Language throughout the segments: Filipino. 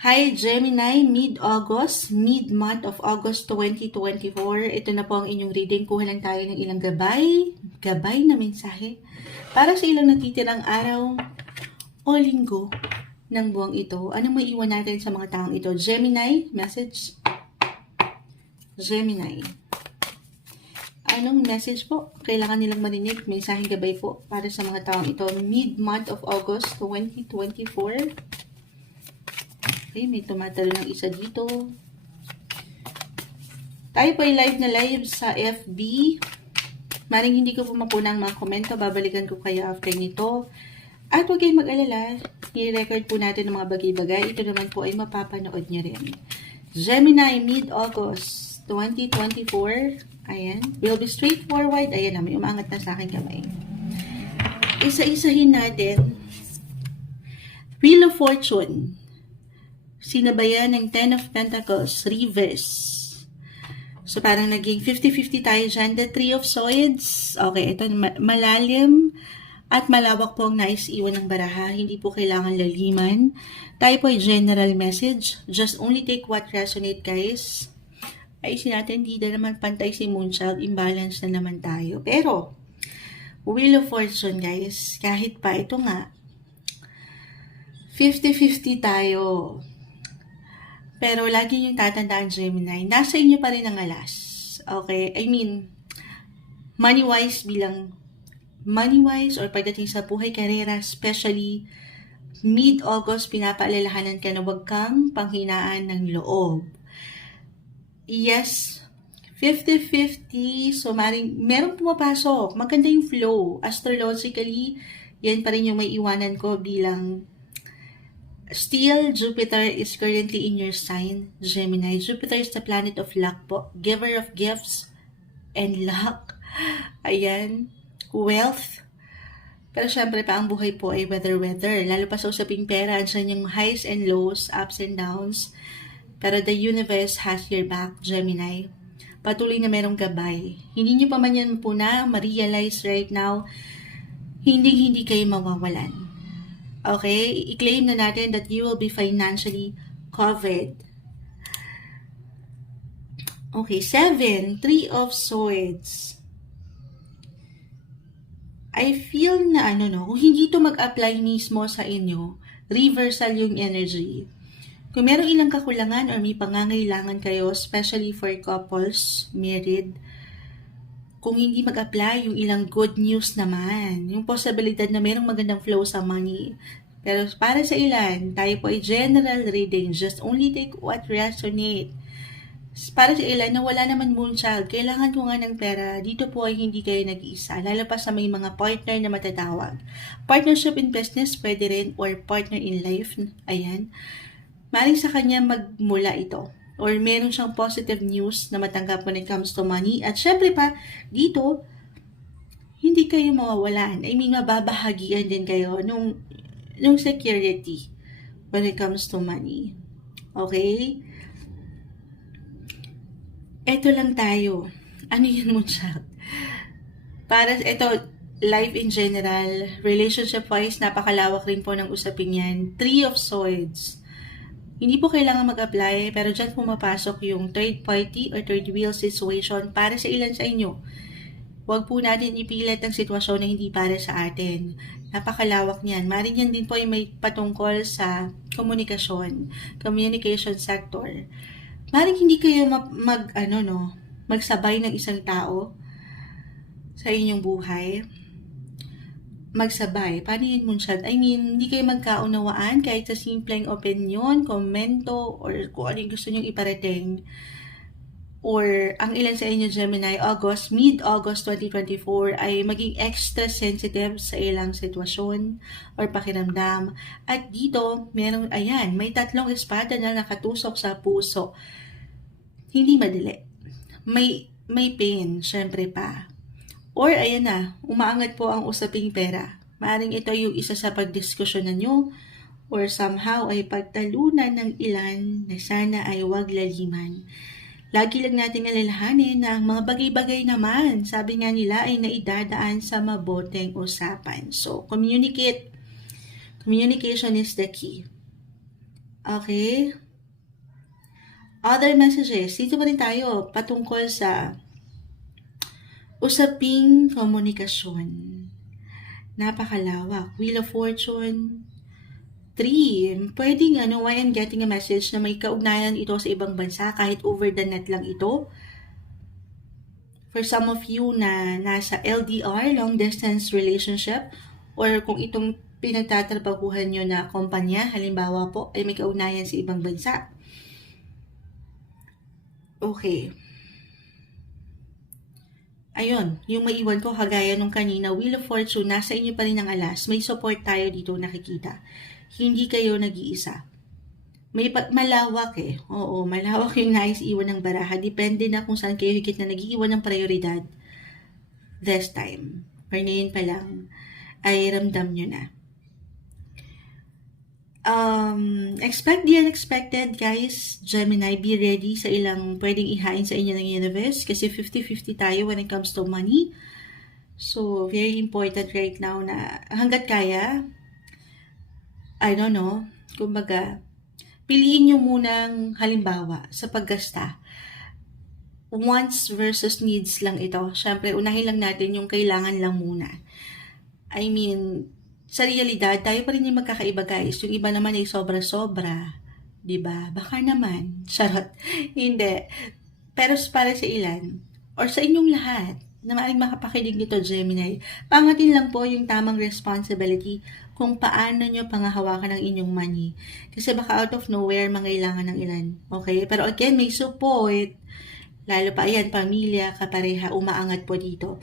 Hi Gemini, mid-August, mid-month of August 2024. Ito na po ang inyong reading. Kuha lang tayo ng ilang gabay, gabay na mensahe para sa ilang natitirang araw o linggo ng buwang ito. Anong maiiwan natin sa mga taong ito? Gemini, message. Gemini. Anong message po? Kailangan nilang marinig. Mensaheng gabay po para sa mga taong ito. Mid-month of August 2024. Okay, may tumatalo ng isa dito. Tayo po ay live na live sa FB. Maring hindi ko po mapuna ang mga komento, babalikan ko kayo after nito. At huwag kayong mag-alala, i-record po natin ng mga bagay-bagay. Ito naman po ay mapapanood niyo rin. Gemini, mid-August 2024. Ayan. Will be straightforward. Ayan na, may umangat na sa akin kamay. Isa-isahin natin. Wheel of Fortune sinabayan ng Ten of Pentacles, reverse. So, parang naging 50-50 tayo dyan. The Three of Swords, okay, ito malalim at malawak po ang nais iwan ng baraha. Hindi po kailangan laliman. Tayo po ay general message. Just only take what resonate, guys. Ayusin natin, hindi na naman pantay si Moonchild. Imbalance na naman tayo. Pero, Wheel of Fortune, guys, kahit pa ito nga, 50-50 tayo. Pero lagi yung tatandaan, Gemini, nasa inyo pa rin ang alas. Okay? I mean, money-wise bilang money-wise or pagdating sa buhay, karera, especially mid-August, pinapaalalahanan ka na huwag kang panghinaan ng loob. Yes, 50-50, so maring, merong pumapasok, maganda yung flow. Astrologically, yan pa rin yung may iwanan ko bilang Still, Jupiter is currently in your sign, Gemini. Jupiter is the planet of luck po. Giver of gifts and luck. Ayan. Wealth. Pero syempre pa, ang buhay po ay weather-weather. Lalo pa sa usaping pera, andyan yung highs and lows, ups and downs. Pero the universe has your back, Gemini. Patuloy na merong gabay. Hindi nyo pa man yan po na ma-realize right now, hindi-hindi kayo mawawalan Okay? I-claim na natin that you will be financially covered. Okay, seven, three of swords. I feel na ano no, kung hindi to mag-apply mismo sa inyo, reversal yung energy. Kung meron ilang kakulangan or may pangangailangan kayo, especially for couples, married, kung hindi mag-apply yung ilang good news naman, yung posibilidad na mayroong magandang flow sa money. Pero para sa ilan, tayo po ay general reading, just only take what resonate. Para sa ilan na wala naman moonchild, kailangan ko nga ng pera, dito po ay hindi kayo nag-iisa, lalo pa sa may mga partner na matatawag. Partnership in business, pwede rin, or partner in life, ayan. Maring sa kanya magmula ito or meron siyang positive news na matanggap when it comes to money. At syempre pa, dito, hindi kayo mawawalan. I mean, mababahagian din kayo nung, nung security when it comes to money. Okay? Ito lang tayo. Ano yun mo siya? Para, ito, life in general, relationship-wise, napakalawak rin po ng usapin yan. Three of Swords hindi po kailangan mag-apply, pero dyan pumapasok yung third party or third wheel situation para sa ilan sa inyo. Huwag po natin ipilit ang sitwasyon na hindi para sa atin. Napakalawak niyan. Marin yan din po ay may patungkol sa komunikasyon, communication sector. Maring hindi kayo mag, mag ano no, magsabay ng isang tao sa inyong buhay magsabay. Paano yun, Moonshot? I mean, hindi kayo magkaunawaan kahit sa simpleng opinion, komento, or kung ano gusto nyong iparating. Or ang ilan sa inyo, Gemini, August, mid-August 2024 ay maging extra sensitive sa ilang sitwasyon or pakiramdam. At dito, merong, ayan, may tatlong espada na nakatusok sa puso. Hindi madali. May, may pain, syempre pa Or ayan na, umaangat po ang usaping pera. Maaring ito yung isa sa pagdiskusyon nyo or somehow ay pagtalunan ng ilan na sana ay wag laliman. Lagi lang natin alalahanin na ang mga bagay-bagay naman, sabi nga nila ay naidadaan sa maboteng usapan. So, communicate. Communication is the key. Okay? Other messages. Dito pa rin tayo patungkol sa usaping komunikasyon. Napakalawak. Wheel of Fortune. 3. Pwedeng ano, why I'm getting a message na may kaugnayan ito sa ibang bansa kahit over the net lang ito. For some of you na nasa LDR, long distance relationship, or kung itong pinagtatrabahuhan nyo na kumpanya, halimbawa po, ay may kaugnayan sa ibang bansa. Okay. Ayun, yung maiwan ko kagaya nung kanina, Wheel of Fortune, nasa inyo pa rin ang alas. May support tayo dito nakikita. Hindi kayo nag-iisa. May malawak eh. Oo, malawak yung nais iwan ng baraha. Depende na kung saan kayo higit na nag-iiwan ng prioridad this time. Or ngayon pa lang, ay ramdam nyo na. Um, expect the unexpected, guys. Gemini, be ready sa ilang pwedeng ihain sa inyo ng universe kasi 50-50 tayo when it comes to money. So, very important right now na hanggat kaya, I don't know, kumbaga, piliin nyo munang halimbawa sa paggasta. Wants versus needs lang ito. Siyempre, unahin lang natin yung kailangan lang muna. I mean, sa realidad, tayo pa rin yung magkakaiba guys. Yung iba naman ay sobra-sobra. ba? Baka naman. Charot. Hindi. Pero para sa ilan, or sa inyong lahat, na maaaring makapakinig nito, Gemini, pangatin lang po yung tamang responsibility kung paano nyo pangahawakan ang inyong money. Kasi baka out of nowhere, mangailangan ng ilan. Okay? Pero again, may support. Lalo pa, ayan, pamilya, kapareha, umaangat po dito.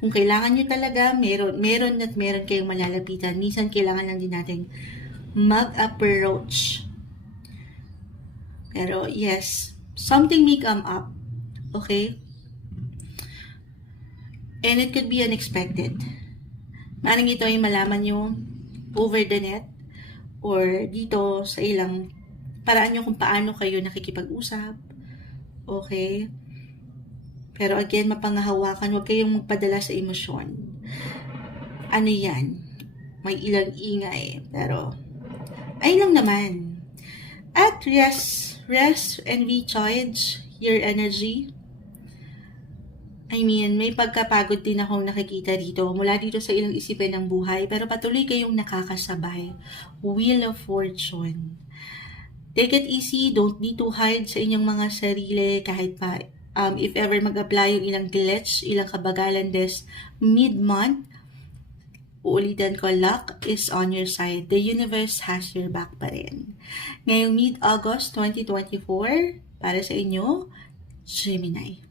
Kung kailangan nyo talaga, meron, meron at meron kayong malalapitan. Minsan kailangan lang din natin mag-approach. Pero yes, something may come up. Okay? And it could be unexpected. Maring ito ay malaman nyo over the net or dito sa ilang paraan nyo kung paano kayo nakikipag-usap. Okay? Pero again, mapangahawakan, huwag kayong magpadala sa emosyon. Ano yan? May ilang ingay. Pero, ayun lang naman. At rest, rest and recharge your energy. I mean, may pagkapagod din akong nakikita dito mula dito sa ilang isipin ng buhay pero patuloy kayong nakakasabay. Wheel of Fortune. Take it easy, don't be too hard sa inyong mga sarili kahit pa um, if ever mag-apply yung ilang glitch, ilang kabagalan this mid-month, uulitin ko, luck is on your side. The universe has your back pa rin. Ngayong mid-August 2024, para sa inyo, Gemini.